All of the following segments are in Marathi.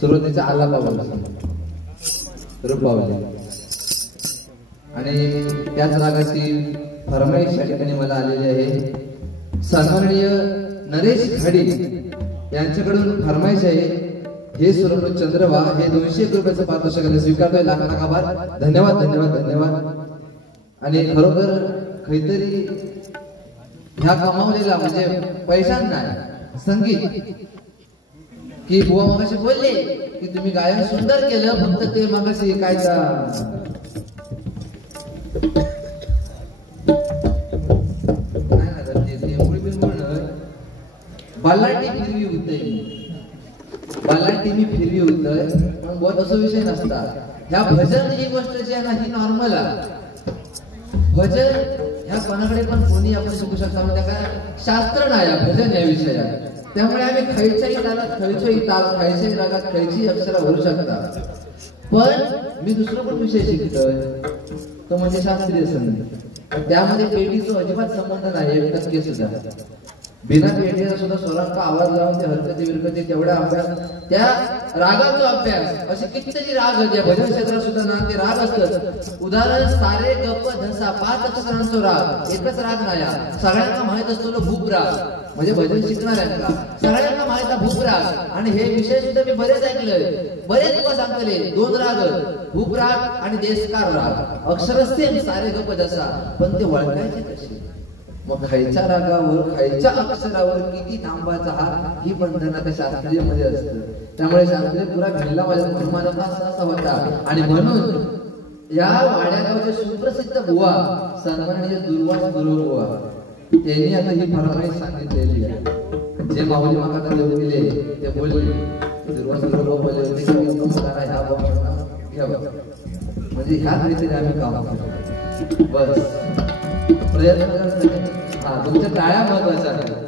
सुरुवातीचा आलापावला रूपावली आणि त्याच रागाची फरमाईश या ठिकाणी मला आलेली आहे। सन्माननीय नरेश घडी यांच्याकडून फरमाईश आहे। हे सुरभ चंद्रवा हे 201 रुपयाचं पारितोषिक स्वीकारतोय। लाख लाख आभार, धन्यवाद धन्यवाद धन्यवाद। आणि खरोखर काहीतरी ह्या कमावलेला म्हणजे पैसा नाही संगीत की बुवा मगाशी बोलले की तुम्ही गायन सुंदर केलं, फक्त ते मगाशी काय बालाटी फिरवी होते, बालाटी मी फिरवी होतोय पण बहुत असं विषय नसता। ह्या भजन ही गोष्ट जी आहे ना ही नॉर्मल आहे। भजन ह्या कोणाकडे पण कोणी आपण शिकू शकता, म्हणजे काय शास्त्र नाही भजन या विषयात। त्यामुळे आम्ही खैच्याही तालात खैच्याही ताल खैच्याही रागात खैची अक्षरा भरू शकता। पण मी दुसरा पण विषय शिकतोय तो म्हणजे शास्त्रीय संगीत। त्यामध्ये पेटीचा अजिबात संबंध नाही 1% सुद्धा। बिना पेटीचा सुद्धा स्वरांचा आवाज लावून ते हरकती विरकती तेवढा अभ्यास, त्या रागाचा अभ्यास असे कितीतरी राग आहेत या भजन क्षेत्रात सुद्धा ना ते राग असतात। उदाहरण सारे गप धसा 5 अक्षरांचा राग, एकच राग नाही। सगळ्यांना माहित असतो भूप राग, म्हणजे भजन शिकणाऱ्यांना सगळ्यांना माहित आहे भूप राग। आणि हे विषय सुद्धा मी बरेच ऐकले, बरेच लोक सांगतले 2 राग भूप राग आणि देशकार राग, अक्षर सेम सारे गप धसा, पण ते ओळखायचे कसे? मग खायच्या रागावर खायच्या अक्षरावर किती थांबायचा हा ही बंधन त्या शास्त्रीय मध्ये असतं। त्यामुळे शास्त्रीय पुरा भिल्ला माझ्या धर्माचा असा होता। आणि म्हणून या वाड्यागावचे सुप्रसिद्ध बुवा सन्माननीय दुर्वास गुरुबुवा त्यांनी आता ही फरमाईश सांगितलेली आहे। जे माऊली माका देऊ गेले ते बोलले, दुर्वास गुरुबुवा बोलले होते की मुक्काम करा ह्या बाबा घ्या, म्हणजे ह्या काहीतरी आम्ही काम करतो बस प्रयत्न करतो। हा तुमच्या टाळ्या महत्वाच्या आहेत।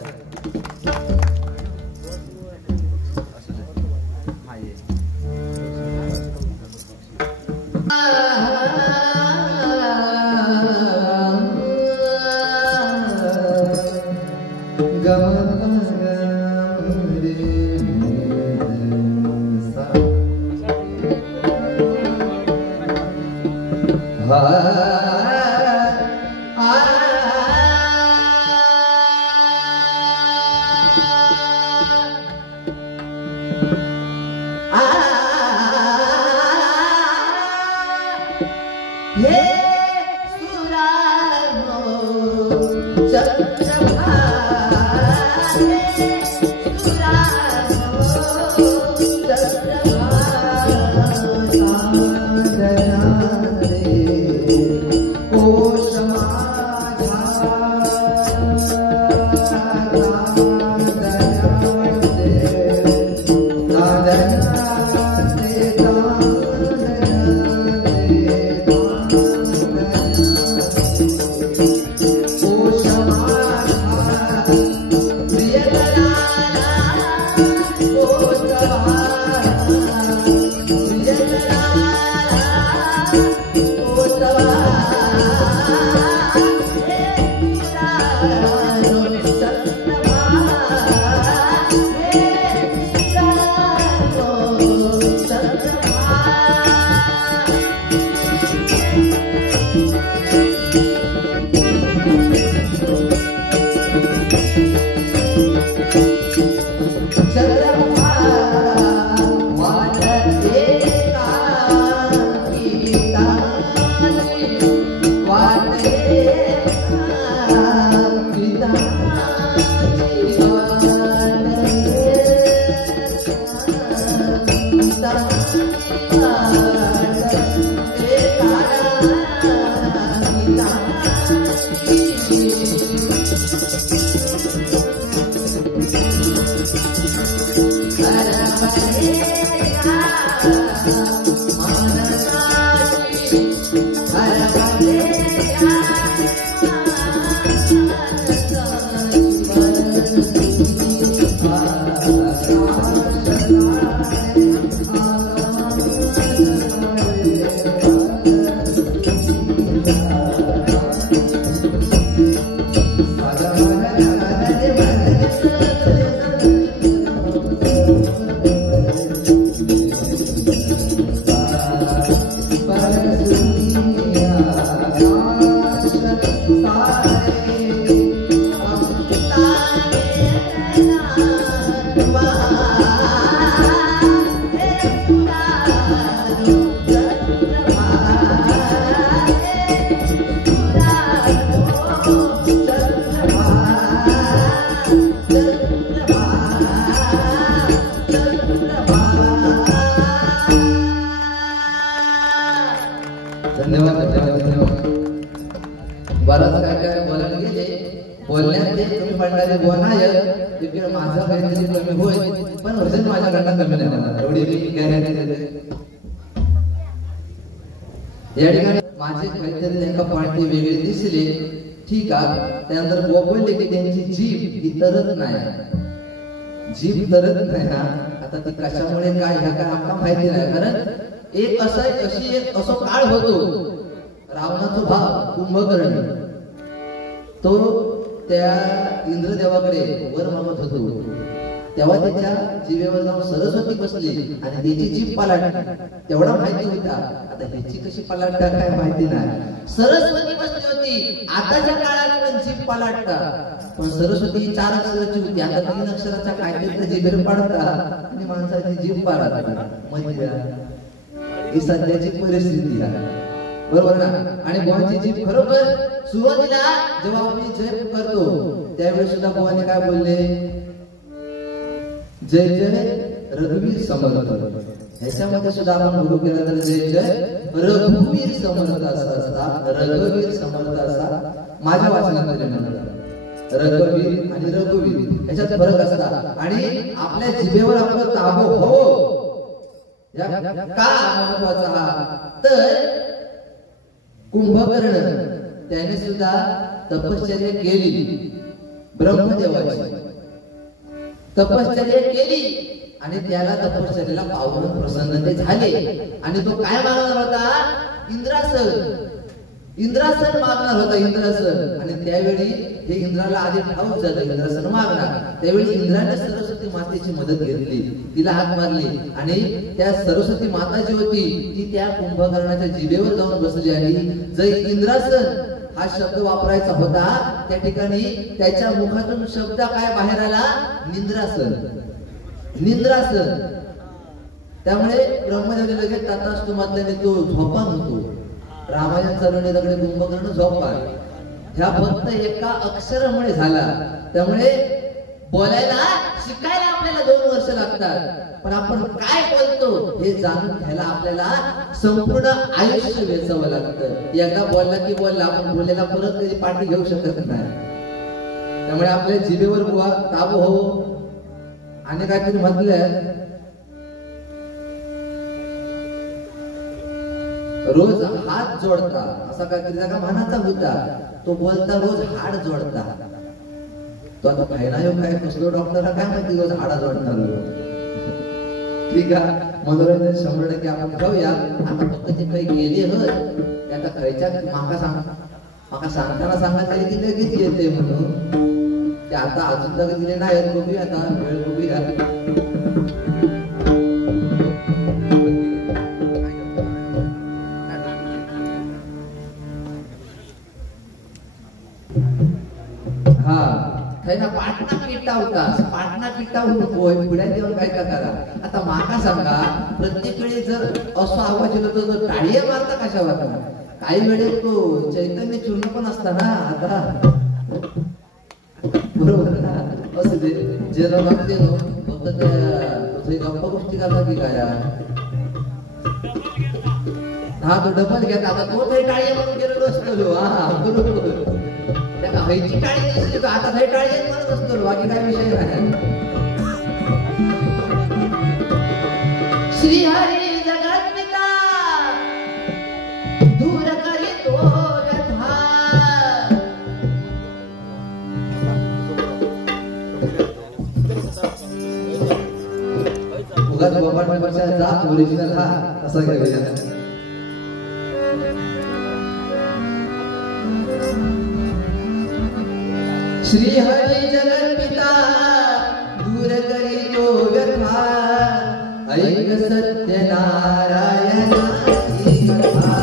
पडणारे नायक इकडे माझा काहीतरी कमी होईल पण वजन माझ्याकडनं कमी नाही होणार एवढी मी गॅरंटी देते. या ठिकाणी माझे काहीतरी त्यांना पार्टी वेगळी दिसली ठीक आहे. त्यानंतर बोलले की त्यांची जीभ ही तरत नाही, जीभ तरत नाही ना. आता ती कशामुळे काय ह्या काय आपल्याला माहिती नाही. कारण एक असो काळ होतो रावणाचा भाव कुंभकर्ण तो त्या इंद्रदेवाकडे वर मागत होतो तेव्हा त्याच्या जिभेवर जाऊन सरस्वती बसली आणि त्याची जीभ पालाटली तेवढा माहिती होता. आता ह्याची कशी पालाटता काय माहिती नाही. सरस्वती बसली होती. आताच्या काळात पण जीभ पालाटता पण सरस्वती 4 अक्षराची होती. आता 3 अक्षराचा काहीतरी जिभेवर पाडता आणि माणसाची जीभ पालाटता. म्हणजे ही सध्याची परिस्थिती आहे बरोबर ना. आणि बुवाची जीभ खरोखर सुरुवातीला जेव्हा आपण जप करतो त्यावेळी सुद्धा बुवाने काय बोलले जय जय रघुवीर समर्थ. ह्याच्यामध्ये सुद्धा आपण बघू केलं तर जय जय रघुवीर समर्थ असा असता रघुवीर समर्थ असा माझ्या वाचनामध्ये म्हणतात. रघुवीर आणि रघुवीर याच्यात फरक असता आणि आपल्या जिभेवर आपलं ताबो हो का महत्वाचा हा. तर कुंभकर्ण त्याने सुद्धा तपश्चर्या केली ब्रह्मदेवाची तपश्चर्या केली आणि त्याला तपश्चर्याला पावून प्रसन्न ते झाले आणि तो काय मागणार होता इंद्रासन मागणार होता इंद्रासन. आणि त्यावेळी हे इंद्राला आधी ठाऊक झालं इंद्रासन मागणार. त्यावेळी इंद्राने सरस्वती मातेची मदत घेतली तिला हात मारली आणि त्या सरस्वती माता जी होती ती त्या कुंभकर्णाच्या जिभेवर जाऊन बसली आणि जय इंद्रासन हा शब्द वापरायचा होता त्या ठिकाणी त्याच्या मुखातून शब्द काय बाहेर आला निंद्रासन निंद्रासन. त्यामुळे ब्रह्मदेवाने लगेच तथास्तु म्हटल्याने तो झोपा म्हणतो. रामायण चालवणे दगडे कुंभकर्ण झोपा ह्या फक्त एका अक्षरामुळे झाला. त्यामुळे बोलायला शिकायला आपल्याला 2 वर्ष लागतात पण आपण काय बोलतो हे जाणून घ्यायला आपल्याला संपूर्ण आयुष्य वेचावं लागतं. एकदा बोलला की बोलला आपण बोलायला परत कधी पाठी घेऊ शकत नाही. त्यामुळे आपल्या जिभेवर बुवा ताबू हो आणि काहीतरी म्हटलं रोज हात जोडता असा काहीतरी जागा मनाचा होता. तो बोलता रोज हाड जोडता. तो आता फायदा येऊ काय कसलो डॉक्टरला काय माहिती रोज हाडा जोडणार. ठीक आहे मनोरंजन 100% आपण घेऊया. आता फक्त ते काही गेले हो ते आता खायच्या माका सांगताना सांगायचं की लगेच येते म्हणून ते आता अजून तक दिले नाही. बघूया आता वेळ बघूया. पाटणा पिटावून पुढ्या देऊन काय करा. आता माका सांगा प्रत्येक वेळी जर असं आवाज येतो तर टाळ्या मारता कशावर. काही वेळेस तो चैतन्य चूर्ण पण असता ना आता बरोबर ना. असं ते जे बघते नो फक्त त्या गप्पा गोष्टी करता की काय हा तो डबल घेता. आता तो तरी टाळ्या म्हणून गेलेलो असतो. हा बरोबर त्या हयची टाळी दिसली तर आता काही टाळी म्हणत असतो बाकी काय विषय नाही. श्री हरी जगन्मिता दूर करीतो व्यथा. उगाच बाबा पेक्षा जा ओरिजिनल हा असा काय श्री हरी जगन्मिता दूर करीतो व्यथा. ऐक सत्य नारायणाची कथा.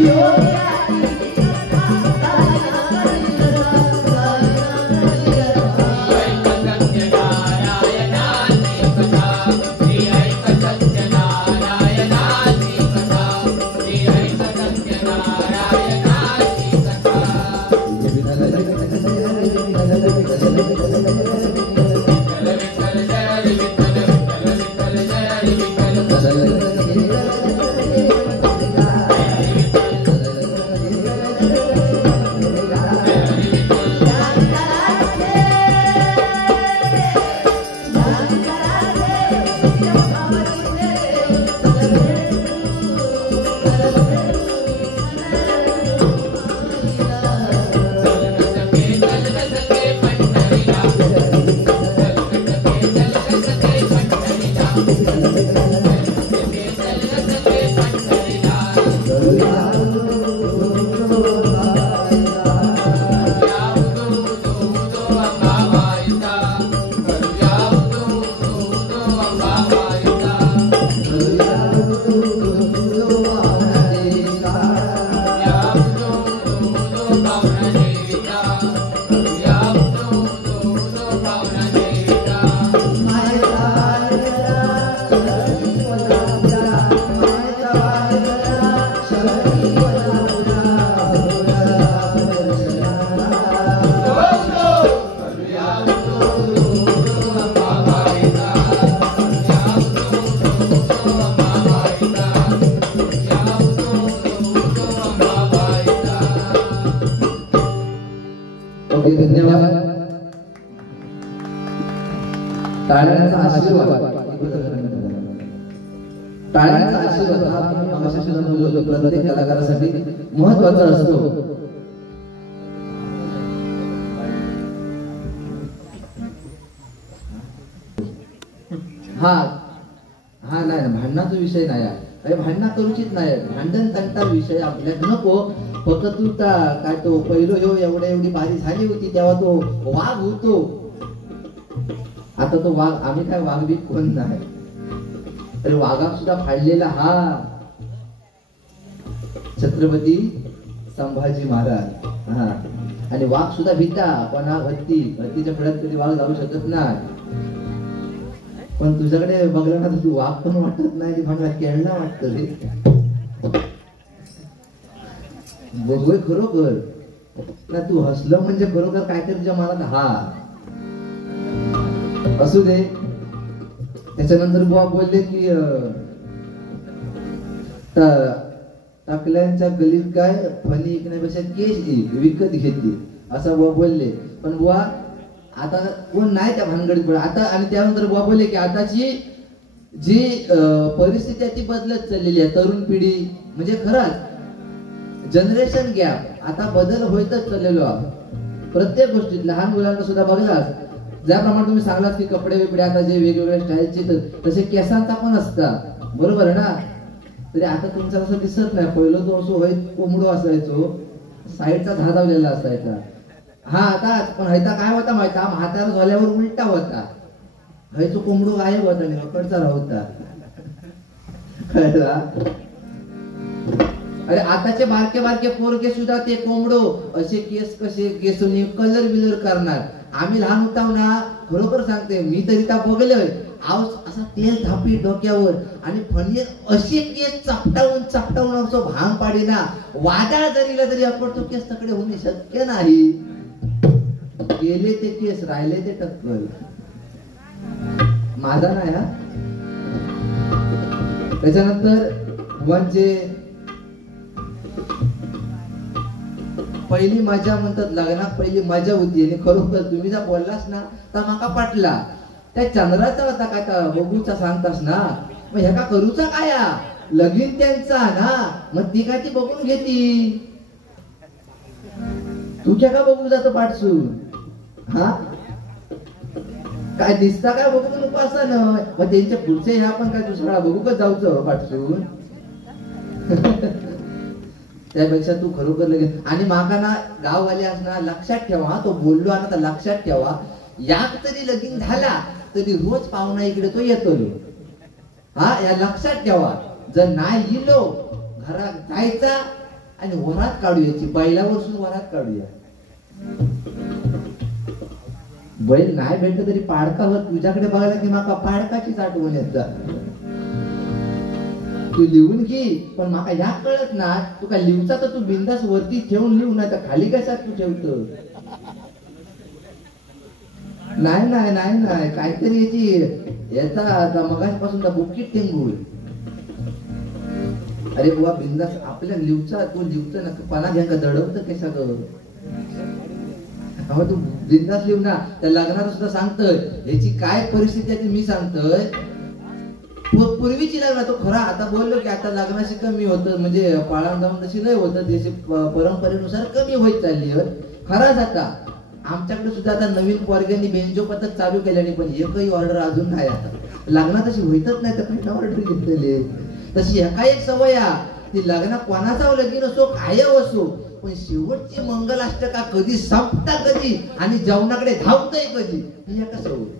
धन्यवाद. टाळ्यांचा आशीर्वाद टाळ्यांचा आशीर्वाद हा प्रत्येक कलाकारासाठी महत्वाचा असतो. हा हा नाही भांडणाचा विषय नाही आहे, भांडणा करूचित नाही, भांडण तंटा विषय आपल्यात नको. फक्त तू काय तो पहिलो ह्यो एवढी बारी झाली होती तेव्हा तो वाघ होतो, आता तो वाघ आम्ही काय वाघ बी कोण नाही, तर वाघाक सुद्धा फाडलेला हा छत्रपती संभाजी महाराज. हा आणि वाघ सुद्धा भीता, पण हा हत्तीच्या पुढ्यात कधी वाघ जाऊ शकत नाही. पण तुझ्याकडे बघला ना तू वाघ पण वाटत नाही, मला केळला वाटत रे. बघूय खरोखर ना, तू हसलं म्हणजे खरोखर काहीतरी तुझ्या मनात हा असू दे. त्याच्यानंतर बुवा बोलले की टाकल्यांच्या गलीत काय फणी ऐकण्यापेक्षा केस विकत घेतली असं बुवा बोलले. पण बुवा आता कोण नाही त्या भानगडीत पडला आता. आणि त्यानंतर बुवा बोलले की आताची जी परिस्थिती आहे ती बदलत चाललेली आहे. तरुण पिढी म्हणजे खरंच जनरेशन गॅप आता बदल होतच चाललेलो आहे प्रत्येक गोष्टीत. लहान मुलांना सुद्धा बघलास, ज्याप्रमाणे तुम्ही सांगलात की कपडे बिपडे आता जे वेगवेगळ्या स्टाईलचे तसे केसांचा पण असतात, बरोबर आहे ना. तरी आता तुमचं असं दिसत नाही. पहिलं तो असो कोंबडो असायचो, साईडचा धादावलेला असायचा. हा आता पण हैता काय होता माहिती, म्हातारा झाल्यावर उलटा होता. तो कोंबडो गायब होता आणि कडचा होता. कळला. अरे आताचे बारके बारके पोरके सुद्धा ते कोंबडो असे केस कसे केसनी कलर बिलर करणार. आम्ही लहान होता ना, खरोखर सांगते मी तरी त्या बघलोय, असा तेल थापी डोक्यावर आणि फणीत असे केस चपटावून असं भांग पाडी ना, वादळ जरीला तरी आपण तो केस तकडे होणे शक्य नाही. गेले ते केस, राहिले ते टक्कल. माझा नाही हा. त्याच्यानंतर भुवनचे पहिली मजा म्हणतात, लग्नात पहिली मजा होती. आणि खरोखर तुम्ही जर बोललास ना तर माका पाटला. त्या चंद्राचा होता काय तर बघूचा सांगतास ना, मग ह्या करूचा काय लगीन त्यांचा ना, मग ती काय ती बघून घेती. तू का बघू जातो पाठसून. हा काय दिसता काय बघून उपासा न, मग त्यांच्या पुढचे ह्या पण काय दुसरा बघू का जाऊच पाठसून. त्यापेक्षा तू खरोखर लगेच. आणि माका ना गाववाले असणार लक्षात ठेवा, तो बोललो आता लक्षात ठेवा, याक तरी लगीन झाला तरी रोज पाहुणा इकडे तो येतो. हा या लक्षात ठेवा. जर नाही इलो घरात जायचा आणि वरात काढूयाची, बैलावरसून वरात काढूया. बैल नाही भेटलं तरी पाडकावर तुझ्याकडे बघायला की माका पाडकाचीच आठवण येत जा. तू लिहून घे, पण माका या कळत ना तुका लिहूचा तर तू बिंदास वरती ठेवून लिहू, नाही तर खाली कशात तू ठेवतो. नाही नाही नाही नाही काहीतरी याची याचा मगापासून बुकीट टेंगूळ. अरे बुवा बिंदास आपल्या लिवचा तू लिवचा ना पाना घ्या का दडवत कशा ग. तू बिंदास लिहू ना. त्या लग्नात सुद्धा सांगतोय याची काय परिस्थिती आहे मी सांगतोय. पूर्वीची लग्न तो खरा आता बोललो की आता लग्नाशी कमी होतं, म्हणजे पाळण जाऊन तशी नाही होतं, त्याची परंपरेनुसार कमी होत चालली खराच. आता आमच्याकडे सुद्धा आता नवीन पोरग्यांनी बेंजो पद्धत चालू केल्याने पण एकही ऑर्डर अजून नाही. आता लग्नात तशी होईतच नाही तर काही ऑर्डर घेतलेली तशी एका एक सवय ती लग्न कोणाचा लगीन असो काय असो, पण शेवटची मंगलाष्टका कधी संपता कधी आणि जेवणाकडे धावतय कधी ही एका सवय.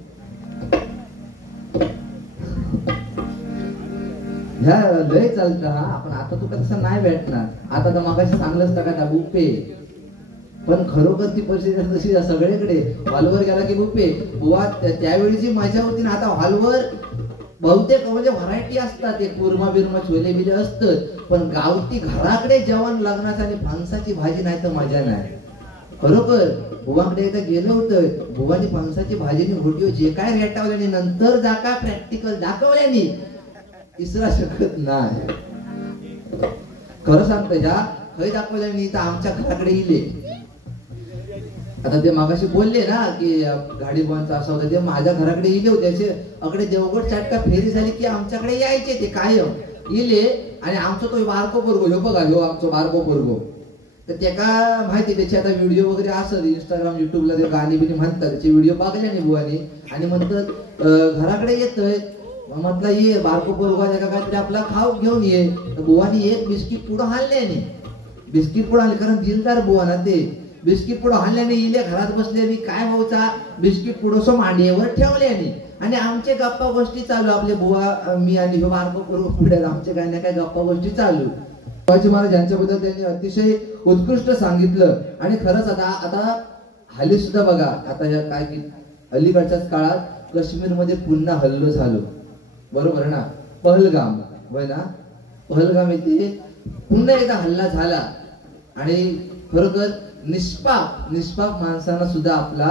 ह्या लय चालतं आपण आता तुका तसं नाही भेटणार. आता तर मागाशी सांगलंच का बुफे, पण खरोखर ती परिस्थिती तशी सगळीकडे. हॉलवर गेला की बुफे बुवा त्यावेळीची मजा होती ना. आता हॉलवर बहुतेक म्हणजे व्हरायटी असतात, ते कुर्मा बिरमा छोले बिले असतात, पण गावठी घराकडे जेवण लग्नाचं आणि फणसाची भाजी नाही तर मजा नाही. खरोखर बुवाकडे एकदा गेलं होतं, बुवानी फणसाची भाजीने होटी जे काय रेटावल्याने नंतर जा का प्रॅक्टिकल दाखवल्याने इसरा शकत नाही. खरं सांगतो ज्या खय दाखवल्याने तर आमच्या घराकडे इले. आता ते मागाशी बोलले ना की गाडी बंद असं होतं, ते माझ्या घराकडे इले होते. असे अकडे देवगड चाटका फेरी झाली की आमच्याकडे यायचे ते कायम इले. आणि आमचा तो बारको पोरगो ह्यो बघा, ह्यो आमचा बारको पोरगो, तर त्याका माहिती त्याचे आता व्हिडिओ वगैरे असत इंस्टाग्राम युट्यूबला ते गाणी बिणी म्हणतात, त्याचे व्हिडिओ बघले नाही बुवानी. आणि म्हणतात घराकडे येतोय, म्हटलं ये बारको पोरगो काहीतरी आपला खाऊ घेऊन ये. तर बुवानी एक बिस्किट पुढं हाणल्याने, बिस्किट पुढं हाणले कारण दिलदार बुवा ना ते. बिस्किट पुढं हाणल्याने इले घरात बसल्याने काय व्हायचा, बिस्किट पुढं मांडीवर ठेवल्याने आणि आमचे गप्पा गोष्टी चालू. आपले बुवा मी आणि बारको पोरगो पुढे आमचे काही ना काही गप्पा गोष्टी चालू. शिवाजी महाराज यांच्याबद्दल त्यांनी अतिशय उत्कृष्ट सांगितलं. आणि खरंच आता हल्ली सुद्धा बघा आता या काय की अलीकडच्याच काळात काश्मीरमध्ये पुन्हा हल्लो झालो, बरोबर ना. पहलगाम होय ना, पहलगाम येथे पुन्हा एकदा हल्ला झाला आणि खरोखर निष्पाप माणसांना सुद्धा आपला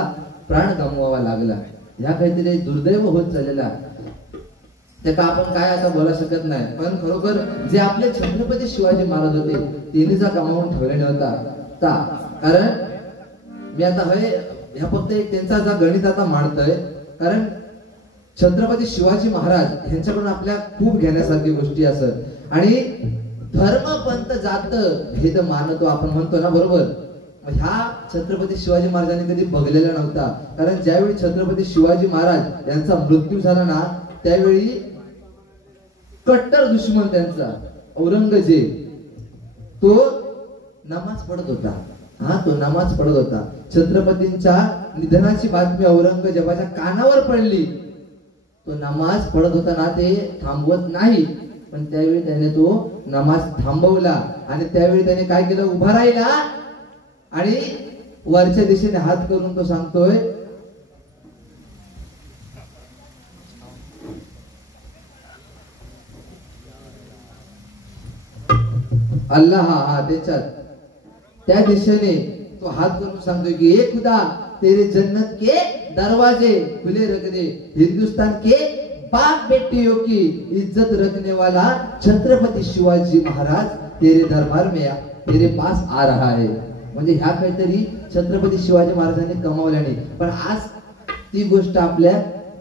प्राण गमवावा लागला. ह्या काहीतरी दुर्दैव होत चाललेला, त्याका आपण काय आता बोला शकत नाही. पण खरोखर जे आपले छत्रपती शिवाजी महाराज होते त्यांनी जा गमावून ठेवले नव्हता. कारण मी आता ह्या फक्त एक त्यांचा जा गणित आता मांडतोय, कारण छत्रपती शिवाजी महाराज यांच्याकडून आपल्या खूप घेण्यासारखी गोष्टी असत. आणि धर्म पंथ जात भेद मानतो आपण म्हणतो ना, बरोबर. ह्या छत्रपती शिवाजी महाराजांनी कधी बघलेला नव्हता. कारण ज्यावेळी छत्रपती शिवाजी महाराज यांचा मृत्यू झाला ना, त्यावेळी कट्टर दुश्मन त्यांचा औरंगजेब तो नमाज पढत होता. तो नमाज पढत होता. छत्रपतींच्या निधनाची बातमी औरंगजेबाच्या कानावर पडली. तो नमाज पढत होता ना, ते थांबवत नाही, पण त्यावेळी त्याने तो नमाज थांबवला. आणि त्यावेळी त्याने काय केलं, उभा राहिला आणि वरच्या दिशेने हात करून तो सांगतोय, अल्लाह हा त्याच्यात त्या दिशेने तो हात करून सांगतोय की ए खुदा तेरे जन्नत के दरवाजे खुले रख दे, हिंदुस्तान के बाप बेटियों की इज्जत रखने वाला छत्रपती शिवाजी महाराज तेरे दरबार में तेरे पास आ रहा है. म्हणजे ह्या काहीतरी छत्रपती शिवाजी महाराजांनी कमावल्याने. पण आज ती गोष्ट आपल्या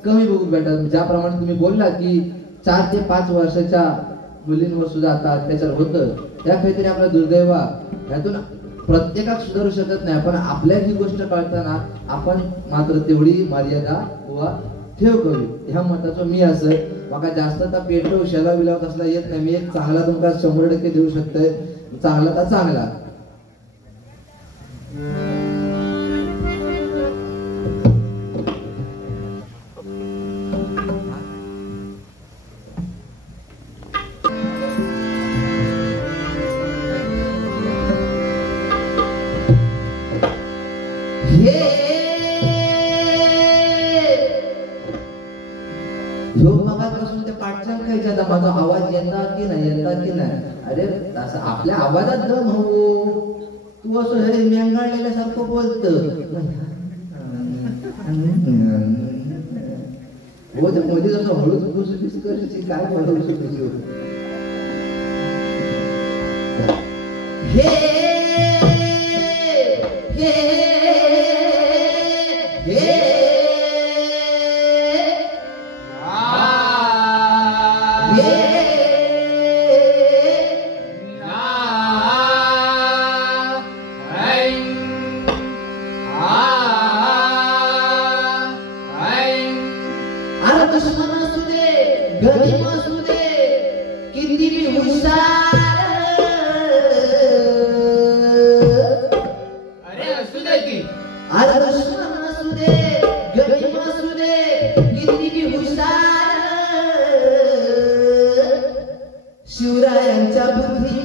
कमी बघू भेटत. ज्याप्रमाणे तुम्ही बोलला की 4 ते 5 वर्षाच्या मुलींवर सुद्धा आता अत्याचार होतं, त्या काहीतरी आपला दुर्दैव. ह्यातून प्रत्येकात सुधारू शकत नाही, पण आपल्या ही गोष्ट कळताना आपण मात्र तेवढी मर्यादा वा ठेव करू ह्या मताचं मी असं. मका जास्त तर पेट्रोल शेला बिलावत असला येत नाही. मी एक चांगला तुमका 100% देऊ शकतोय, चांगला तर चांगला. मगापासून त्या पाठचाल खायच्या माझा आवाज येतात की नाही अरे असं आपल्या आवाजात दम हवो तू असं हे मेंगाळलेल्यासारखं बोलत हो ते मध्ये जसं हळूच फुसफुस करायची काय बोलायचं हे हे हे शिवरायांच्या बुद्धी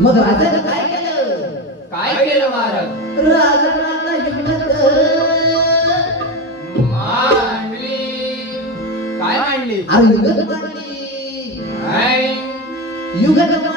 मग राजाने काय केलं महाराज राजाने आता हिंमत मांडली काय मांडली युगत मांडली युगत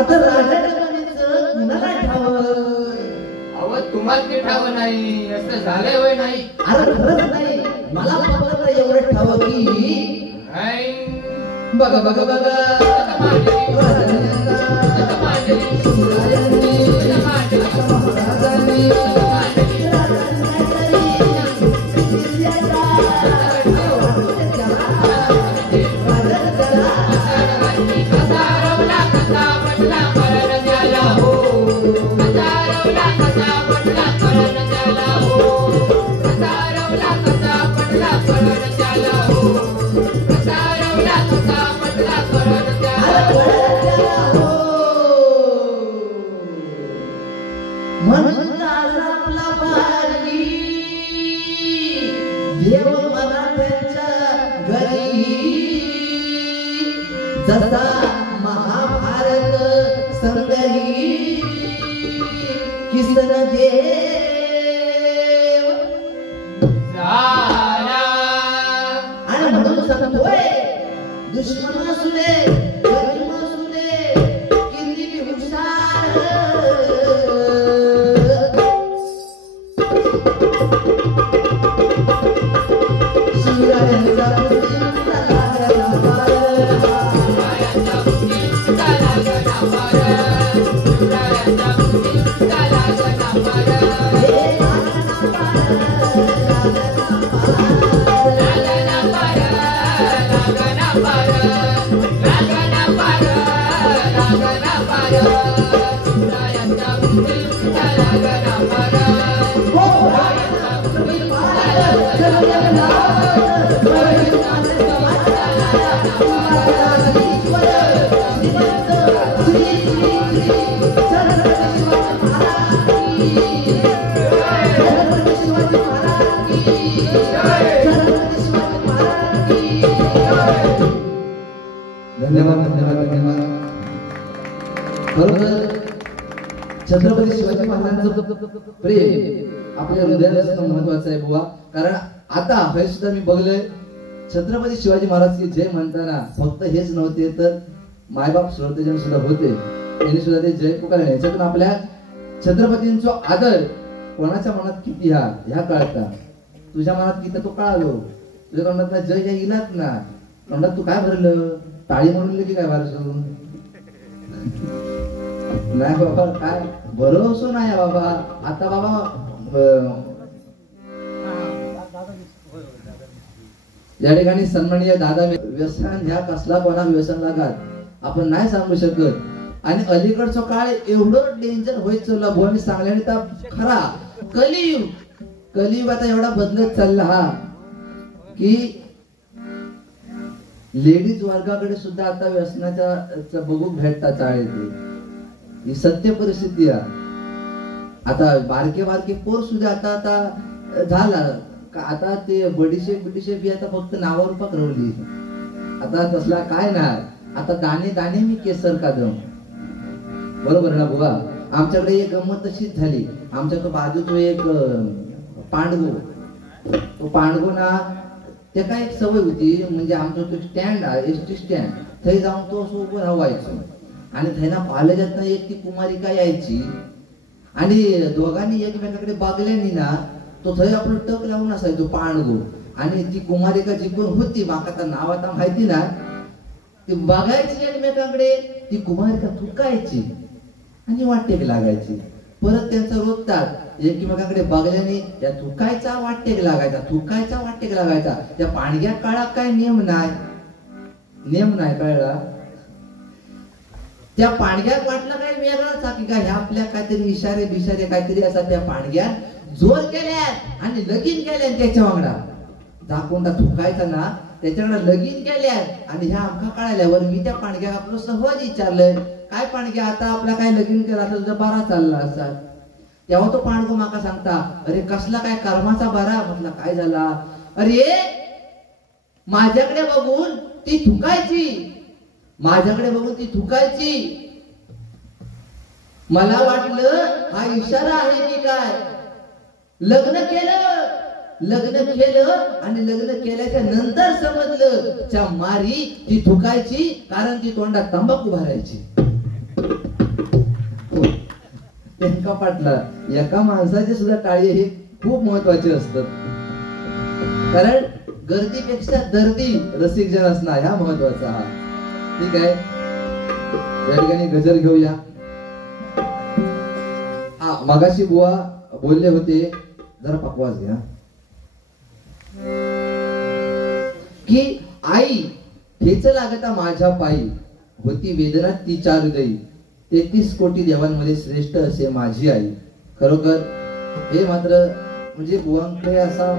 आता राजाच्या म्हणायचं कुणाला ठावं अव तुम्हाला ते ठावं नाही असं झालंय होय नाही अरे खरंच नाही मला फक्त एवढं ठावं की बघा बघा बघा जसा महाभारत संगही किसन देव झाला आणि म्हणून सांगतोय दुश्मन असू दे गरीब असू दे किती बी हुशार शिवरायांचा धन्यवाद धन्यवाद धन्यवाद. खरोखर छत्रपती शिवाजी महाराजांचं प्रेम आपल्या हृदयाला सुद्धा महत्वाचं आहे बुवा. कारण आता हे सुद्धा मी बघलंय, छत्रपती शिवाजी महाराज की जय म्हणताना फक्त हेच नव्हते तर मायबाप श्रोतेजन सुद्धा होते, त्यांनी सुद्धा ते जय पुकारले. याच्यातून आपल्या छत्रपतींचा आदर कोणाच्या मनात किती ह्या कळता. तुझ्या मनात किती तो कळालो, तुझ्या तोंडात जय जय इलाच ना, तोंडात तू काय भरलं, टाळी म्हणून की काय भरसो नाही बाबा, काय भरोसो नाही बाबा. आता बाबा या ठिकाणी सन्माननीय दादा, व्यसन ह्या कसला कोणा व्यसन लागत आपण नाही सांगू शकत. आणि अलीकडचा काळ एवढं डेंजर होईत चालला बुवा, मी सांगल्याने तर खरा कलियुग आता एवढा बदलत चालला की लेडीज वर्गाकडे सुद्धा आता व्यसनाच्या बघू भेटता चाळते. ही सत्य परिस्थिती आहे. आता बारके बारके पोर सुद्धा आता झाला का, आता ते बडीशेप ही आता फक्त नावावर पकडवली. आता तसला काय नाही, आता दाणे दाणे मी केसर कादम. बरोबर ना बुवा. आमच्याकडे एक गंमत तशीच झाली. आमच्याकडे बाजूच एक पांडगो, तो पांडगो ना ते काय एक सवय होती, म्हणजे आमचा तो स्टँड आहे एसटी स्टँड, थंय जाऊन तो असं उभं राहायचो. आणि थैना कॉलेजात एक ती कुमारिका यायची आणि दोघांनी एकमेकाकडे बघल्यानी ना तो थंय आपलं टक लावून असायचो पांडगो. आणि ती कुमारिका जी कोण होती माका तर नाव आता माहिती ना, ती बघायची एकमेकाकडे, ती कुमारिका थुकायची आणि वाटेक लागायची. परत त्यांचा रोजतात एकमेकाकडे बघल्याने त्या थुकायचा वाटेक लागायचा, थुकायचा वाटेक लागायचा. त्या पाणग्या काळात काय नियम नाही कळला. त्या पाणग्यात वाटलं काय वेगळाच की काय ह्या आपल्या काहीतरी इशारे बिशारे काहीतरी असतात. त्या पाणग्यात जोर केल्यात आणि लगीन केल्यात त्याच्या वांगडा. दाखवून थुकायचा ना त्याच्याकडे लगीन केल्यात आणि ह्या आमका कळाल्यावर मी त्या पाणग्या आपलं सहज विचारलंय, काय पाणग्या आता आपला काय लगीन केला तर तुझा बारा चालला असतात. तेव्हा तो पांडगो माका सांगता, अरे कसला काय कर्माचा बारा. म्हटलं काय झाला, अरे माझ्याकडे बघून ती थुकायची, माझ्याकडे बघून ती थुकायची. मला वाटलं हा इशारा आहे की काय. लग्न केलं आणि लग्न केल्याच्या नंतर समजलं च्या मारी ती थुकायची, कारण ती तोंडात तंबाखू भरायची. त्यांना पाटलं एका माणसाचे सुद्धा टाळे हे खूप महत्वाचे असतात. कारण गर्दीपेक्षा दर्दी रसिक जन असणं ह्या महत्वाचा. ठीक आहे, या ठिकाणी गजर घेऊया. मगाशी बुवा बोलले होते, जरा पकवास घ्या, की आई हेच लागता माझ्या पायी, होती वेदना ती चार गई, 33 कोटी देवांमध्ये श्रेष्ठ असे माझी आई. खरोखर हे मात्र म्हणजे बुवांकडे असा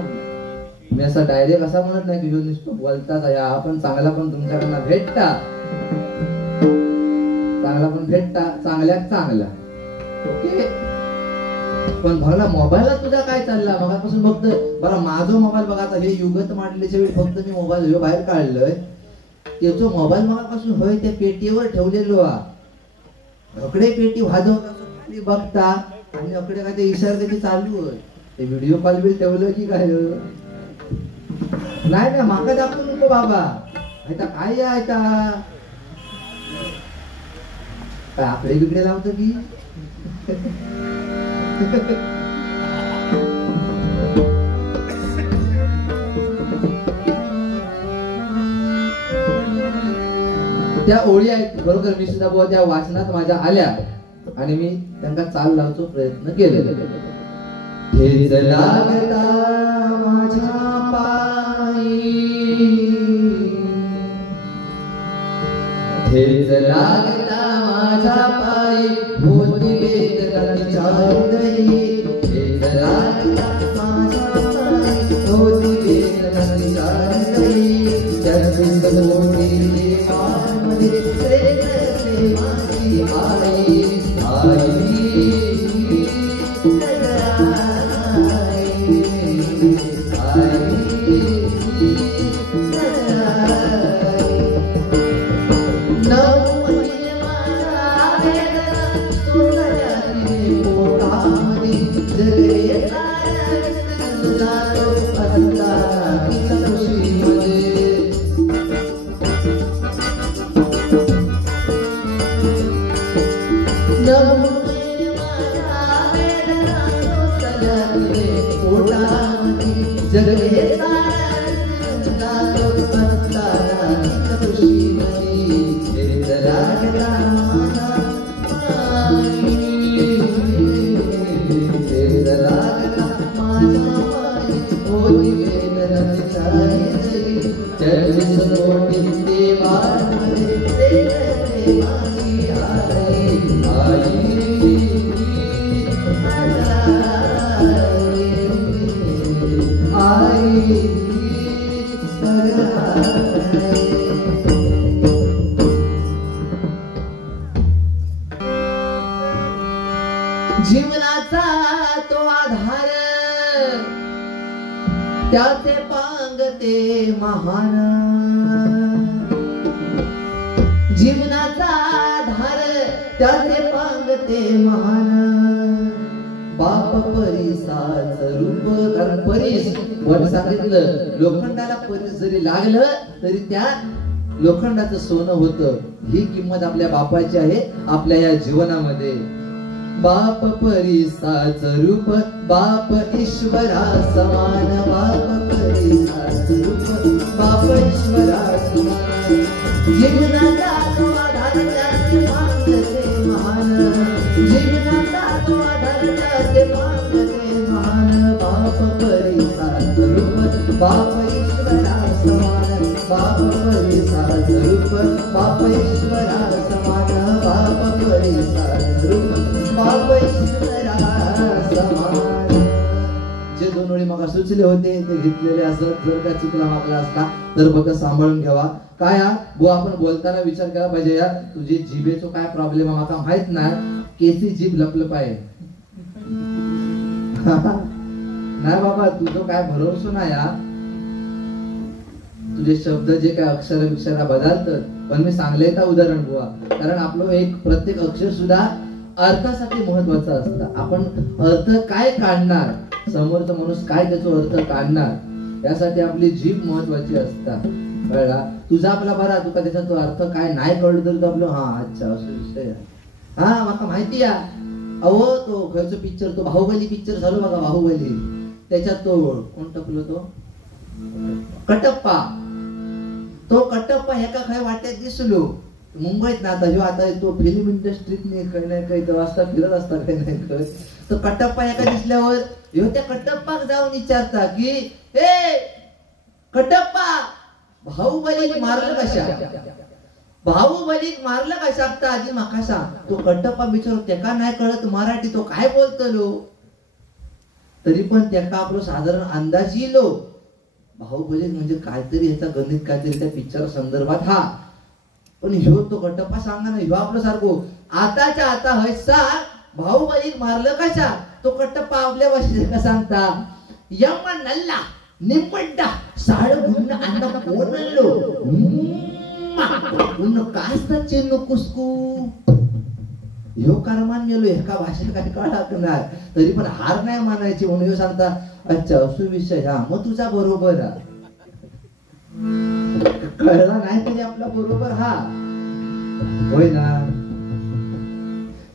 मी असा डायरेक्ट असा म्हणत नाही की जो नुसतं बोलतात या आपण चांगला पण तुमच्याकडनं भेटता, चांगल्यात चांगला. ओके, पण बघा मोबाईलला तुझा काय चालला मगापासून फक्त बघा माझा मोबाईल बघा. आता हे युगत मांडल्याच्या वेळी फक्त मी मोबाईल बाहेर काढलोय, त्याचा मोबाईल मगापासून होय त्या पेटीवर ठेवलेलो अकडे पेटी वाजवता बघता आणि अकडे काय ते इशारा त्याची चालू आहे. ते व्हिडिओ कॉल बी ठेवलं की काय नाही ना, माका दाखवू नको बाबा. आता काय काय आकडे बिकडे लावतो की त्या ओळी आहेत. बरोबर, मी सुद्धा बुवा त्या वाचनात माझ्या आल्या आणि मी त्यांना चाल लावतो प्रयत्न केले. हेच लागता माझ्या पायी, हेच लागता माझ्या पायी होती वेदना तिच्याही वेद लागला माझ्या पायी होती वेदना तिच्याही जगत मोठी देवामध्ये प्रेम माझी आई आई जीवनाचा तो आधार त्याचे पांगते महान जीवनाचा आधार त्याचे पांगते महान बाप परिसाच रूप कारण परीस वर सांगितलं लोखंडाला परीस जरी लागलं तरी त्या लोखंडाचं सोनं होतं ही किंमत आपल्या बापाची आहे आपल्या या जीवनामध्ये बाप परिसाच रूप बाप ईश्वरा समान बाप परिसाच रूप बाप ईश्वरा समान जीवनाचा तो आधार त्याचे पांगते महान जीवनाचा तो आधार त्याचे पांगते महान बाप परिसाच रूप बाप ईश्वरा समान बाप परिसाच रूप बाप ईश्वरा समान बाप परिसाच रूप जे दोन ओळी मग सुचले होते ते घेतलेले असत जर का चुकला मागला असता तर बघा सांभाळून घ्यावा काय बुवा आपण बोलताना विचार केला पाहिजे यार तुझी जिभेचो काय प्रॉब्लेम आहे मला माहित नाही केसी जीभ लपलप आहे नाही बाबा तुझं काय भरोसा नाही यार तुझे शब्द जे काय अक्षरा बदलतात पण मी सांगले का उदाहरण बुवा कारण आपलं एक प्रत्येक अक्षर सुद्धा अर्थासाठी महत्वाचा असतं आपण अर्थ काय काढणार समोरचा माणूस काय त्याचा अर्थ काढणार यासाठी आपली जीभ महत्वाची असता कळला तुझा आपला बरा तुका त्याचा तो अर्थ काय नाही कळलं तर तो आपलं हा अच्छा असं विषय हा मला माहिती आहे अहो तो खयचो पिक्चर तो बाहुबली पिक्चर झालो बघा बाहुबली त्याच्यात तो कोण टपलो तो कटप्पा तो कटप्पा ह्या का खय वाट्यात दिसलो मुंबईत ना आता तो फिल्म इंडस्ट्रीत काही नाही काही वाजता फिरत असता काही नाही करत तर कटप्पा एका दिसल्यावर ह्यो त्या कटप्पाक जाऊन विचारता की ए कटप्पा बाहुबलीक मारलं कशा बाहुबलीक मारलं कशा आधी माका सांग तो कटप्पा विचार त्याका नाही कळत मराठी तो काय बोलतलो तरी पण त्याका आपलं साधारण अंदाज येलो बाहुबली म्हणजे काहीतरी ह्याचा गणित काहीतरी त्या पिक्चर संदर्भात हा पण ह्यो तो कटप्पा सांगा ना ह्यो आपलं सारखो आताच्या आता हैसा बाहुबलीक मारलं कशा तो कटप्पा आपल्या भाषेत का सांगता यम्मा नल्ला निपड्डा साड गुन्न अन्न कोणलो उन्न कास्ता चेन्नो कुस्कू ह्यो कारमान गेलो एका भाषेत काय कळणार तरी पण हार नाही मानायची म्हणून ह्यो सांगता अच्छा असो विषय हा मग तुझा बरोबर कळला नाही तरी आपला बरोबर हा होय ना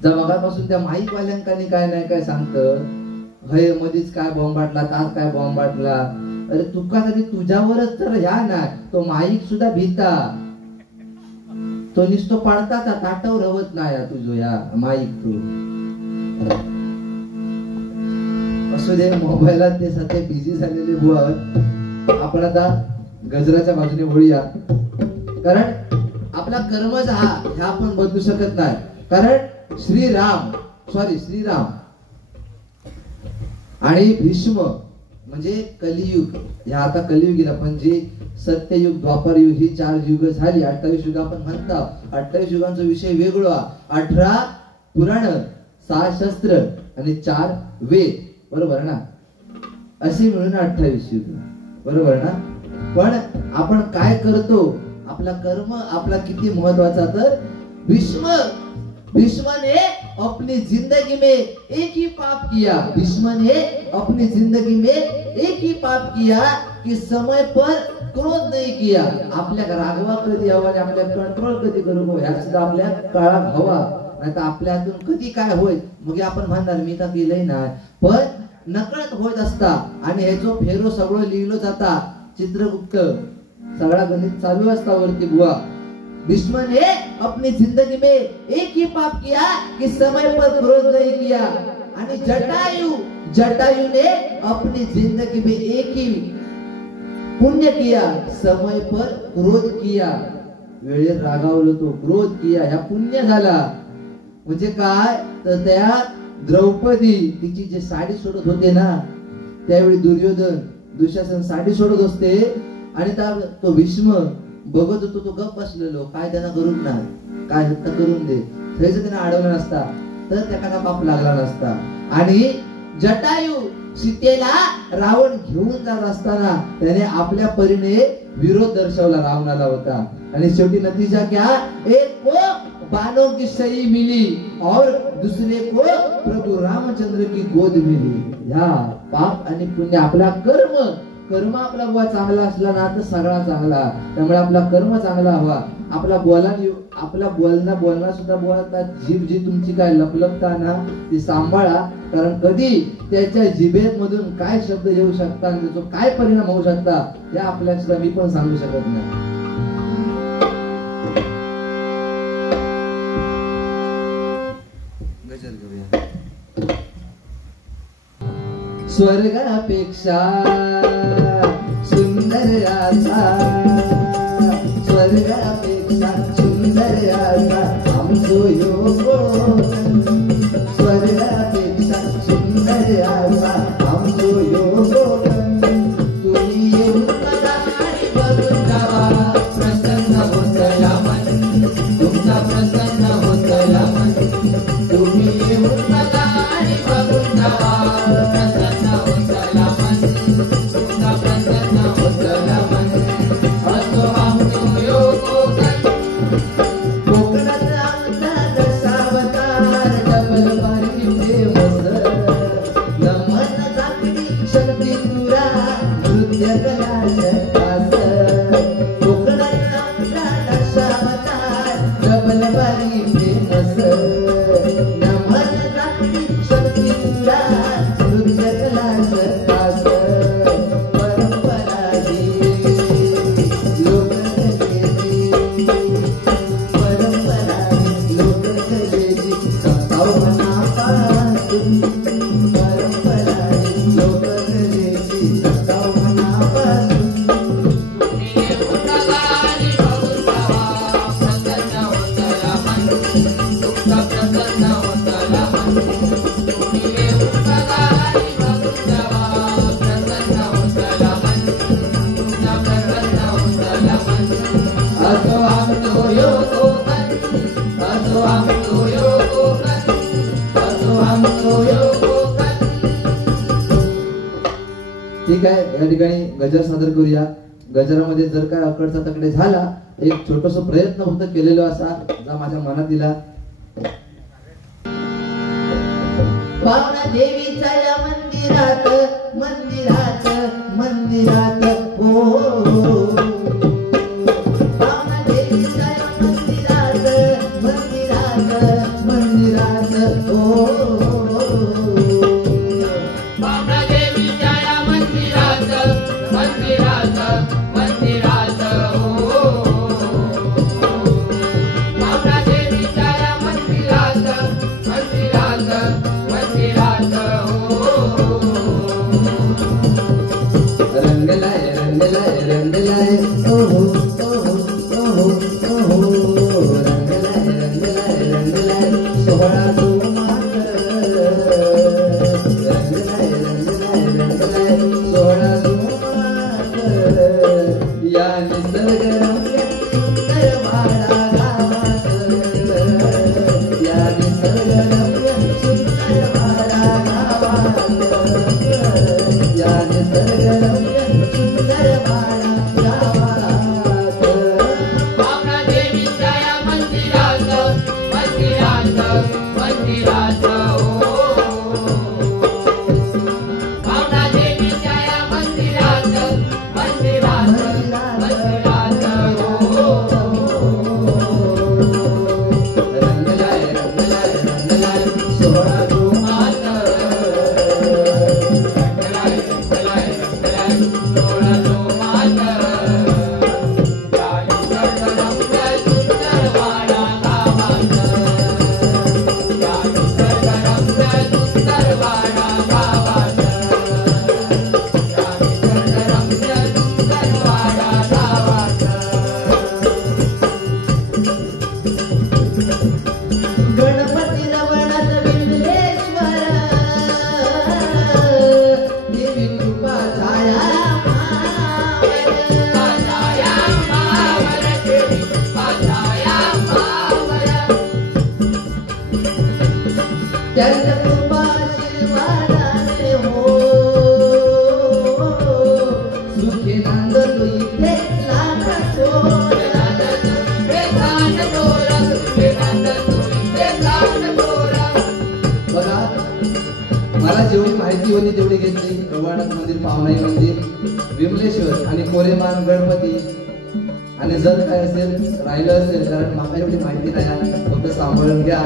मगापासून त्या माईक वाल्यांकानी काय नाही काय सांगत हय मधीच काय बॉम्ब बाटला तास काय बॉम्ब बाटला अरे तुका तरी तुझ्यावरच तर ह्या ना तो माईक सुद्धा भीता तो निस्तो पाडता ताटावर रवत नाही तुझो या माईक तू असू दे मोबाईलात ते सध्या बिझी झालेले बुवा आपण आता गजराच्या बाजूने वळूया कारण आपला कर्मच हा ह्या आपण बदलू शकत नाही कारण श्रीराम आणि भीष्म म्हणजे कलियुग. या आता कलियुगीला पण जे सत्ययुग द्वापर युग ही 4 युग झाली. 28 युग आपण म्हणतो. 28 युगांचा विषय वेगळा. 18 पुराण, 6 शस्त्र आणि 4 वेद, बरोबर ना. असे मिळून 28 युग, बरोबर ना. पण आपण काय करतो, आपला कर्म आपला किती महत्वाचा. तर भीष्म ने अपनी जिंदगी में एक ही पाप किया. भीष्म ने अपनी जिंदगी में एक ही पाप किया कि समय पर क्रोध नहीं किया. आपल्या रागवा कधी हवा आणि आपल्या कंट्रोल कधी करू ह्या सुद्धा आपल्या काळात हवा. नाही तर आपल्या हातून कधी काय होईल मग आपण म्हणणार मी तर केलंय ना. पण नकळत होत असता आणि हे जो फेरो सगळं लिहिलं जाता. चित्रगुप्त सगळा गणित चालू असता वरती बुवा. भीष्म ने अपनी जिंदगी में एक ही पाप किया कि समय पर क्रोध नहीं किया. आणि जटायु ने अपनी जिंदगी में एक ही पुण्य किया, समय पर क्रोध किया. वेळेत रागावलो तो, क्रोध किया, या पुण्य झाला. म्हणजे काय तर त्या द्रौपदी तिची जे साडी सोडत होते ना त्यावेळी दुशासन साडी सोडत असते आणि तो भीष्म बघत होतो. तो गप बसलेलो, काय त्यांना करून ना काय हत्या करून दे. तरीच त्यांना अडवलं नसता तर त्याला पाप लागला नसता. आणि जटायू सीतेला रावण घेऊन जात असताना त्याने आपल्या परीने विरोध दर्शवला रावणाला होता. आणि शेवटी नतीजा क्या, एक को बाणों की सही मिली और दूसरे को प्रभु रामचंद्र की गोद मिली. या पाप आणि पुण्य आपला कर्म आपला बुवा चांगला असला ना तर सगळा चांगला. त्यामुळे आपला कर्म चांगला हवा. आपला बोलणं सुद्धा बोलता जीभ जी तुमची काय लपलपता ना ती सांभाळा. कारण कधी त्याच्या जिभेत मधून काय शब्द येऊ शकतात आणि त्याचा काय परिणाम होऊ शकतात या आपल्याला सुद्धा मी पण सांगू शकत नाही. स्वर्गापेक्षा सुंदर आसा, स्वर्गापेक्षा सुंदर आसा आमचो ह्यो. स्वर्गापेक्षा सुंदर आसा आमचो ह्यो. तुम्ही येऊन मला आणि बघून जावा, प्रसन्न होतला मन, तुमचा प्रसन्न होतला मन. तुम्ही येऊन मला आणि बघून जावा, प्रसन्न होतला मन, तुमचा प्रसन्न होतला मन. असो आमचो ह्यो कोकण, कोकणात आमचा दशावतार डबल बारी फेमस. नमन झाकडी शक्ती पुरा नृत्य कला शकास. कोकणात आमचा दशावतार डबल बारी फेमस. नमन झाकडी शक्ती पुरा नृत्य कला शकास. परंपरा ही लोककलेची, परंपरा ही लोककलेची सतावनापासून. परंपरा ही लोककलेची सतावनापासून. असो आमचो ह्यो कोकण, असो आमचो ह्यो कोकण, असो आमचो ह्यो कोकण. ठीक आहे, या ठिकाणी गजर सादर करूया. गजरामध्ये जर काय अकडचा तकडे झाला एक छोटासा प्रयत्न होता केलेलो असा जा माझ्या मनात दिला. पावना देवीच्या या मंदिरात मंदिरात मंदिरात हो. पावना देवीच्या या मंदिरात मंदिरात मंदिरात हो. पावना देवीच्या या मंदिरात मंदिरात मंदिरात हो. पावना देवीच्या या मंदिरात मंदिरात मंदिरात हो. रंगलाय सोहळा जोमात मला जेवढी माहिती होती तेवढी घेतली. रवाडक मंदिर, पावनाई मंदिर, विमलेश्वर आणि कोरेमान गणपती. आणि जर काय असेल राहिलं असेल कारण मला एवढी माहिती नाही, फक्त सांभाळून घ्या.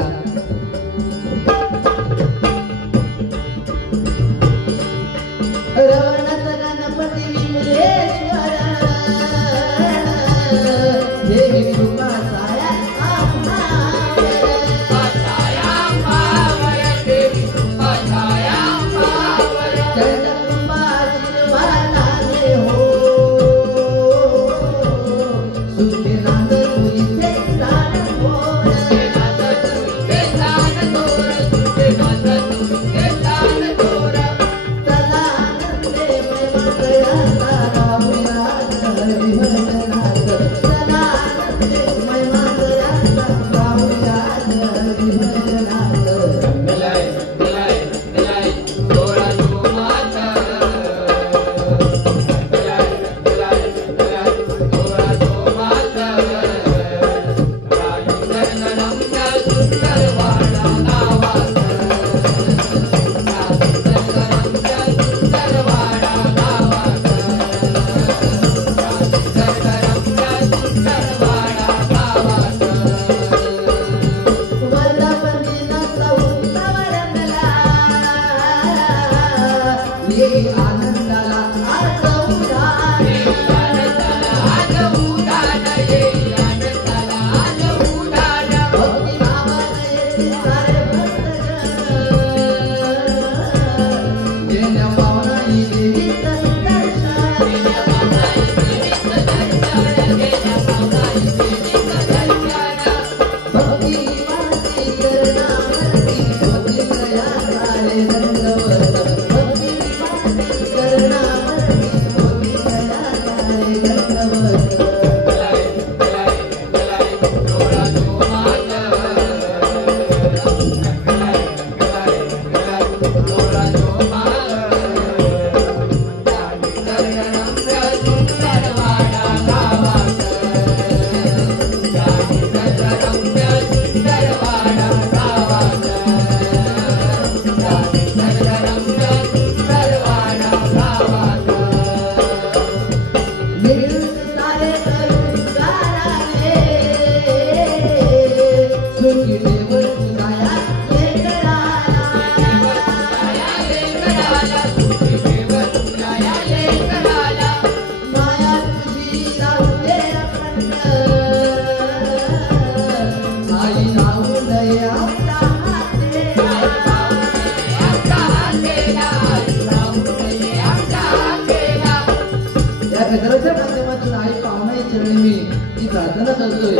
माध्यमातून आई पावनाई चरणी मी ही प्रार्थना करतोय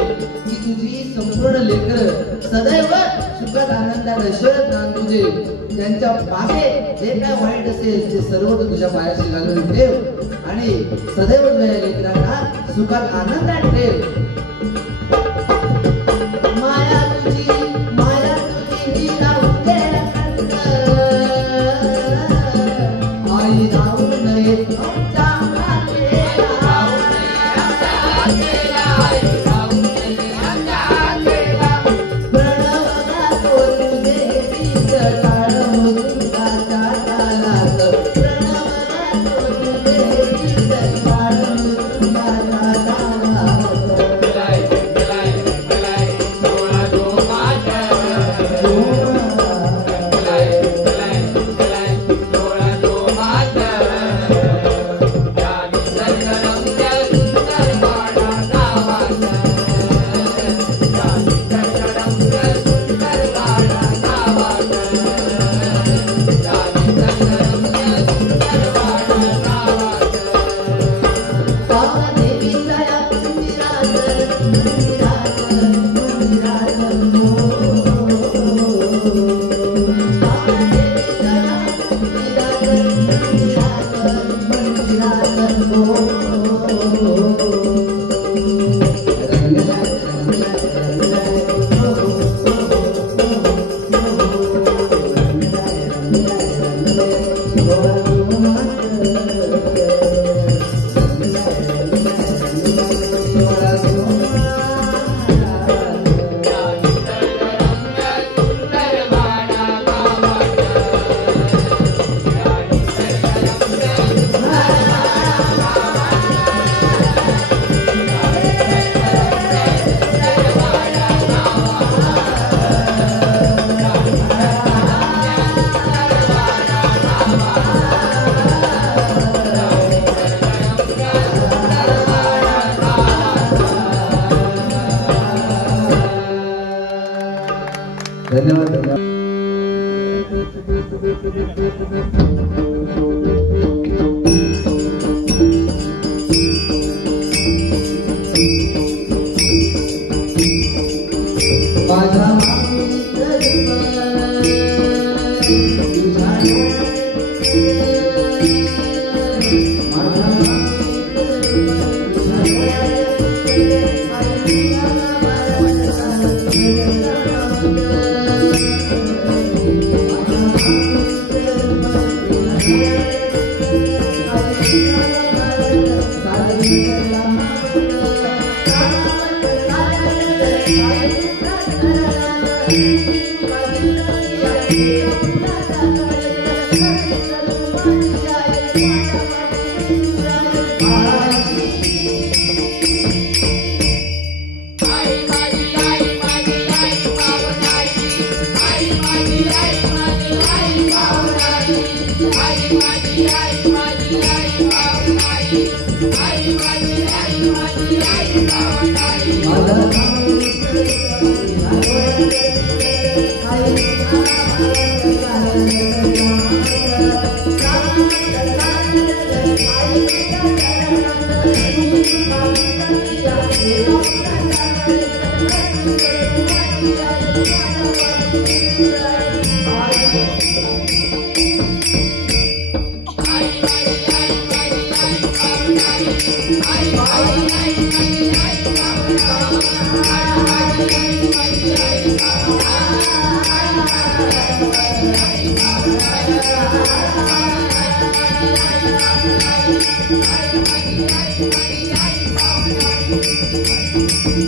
की तुझी संपूर्ण लेकर सदैव सुखात आनंदात ऐश्वर्यात नांदू दे. त्यांच्या मागे जे काय वाईट असेल ते सर्व तू तुझ्या पायाशी घालून ठेव आणि सदैव तुझ्या लेकरांना सुखात आनंदात ठेव. माया तुझी ही राहू दे आई राहू नये Bye. Thank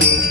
you.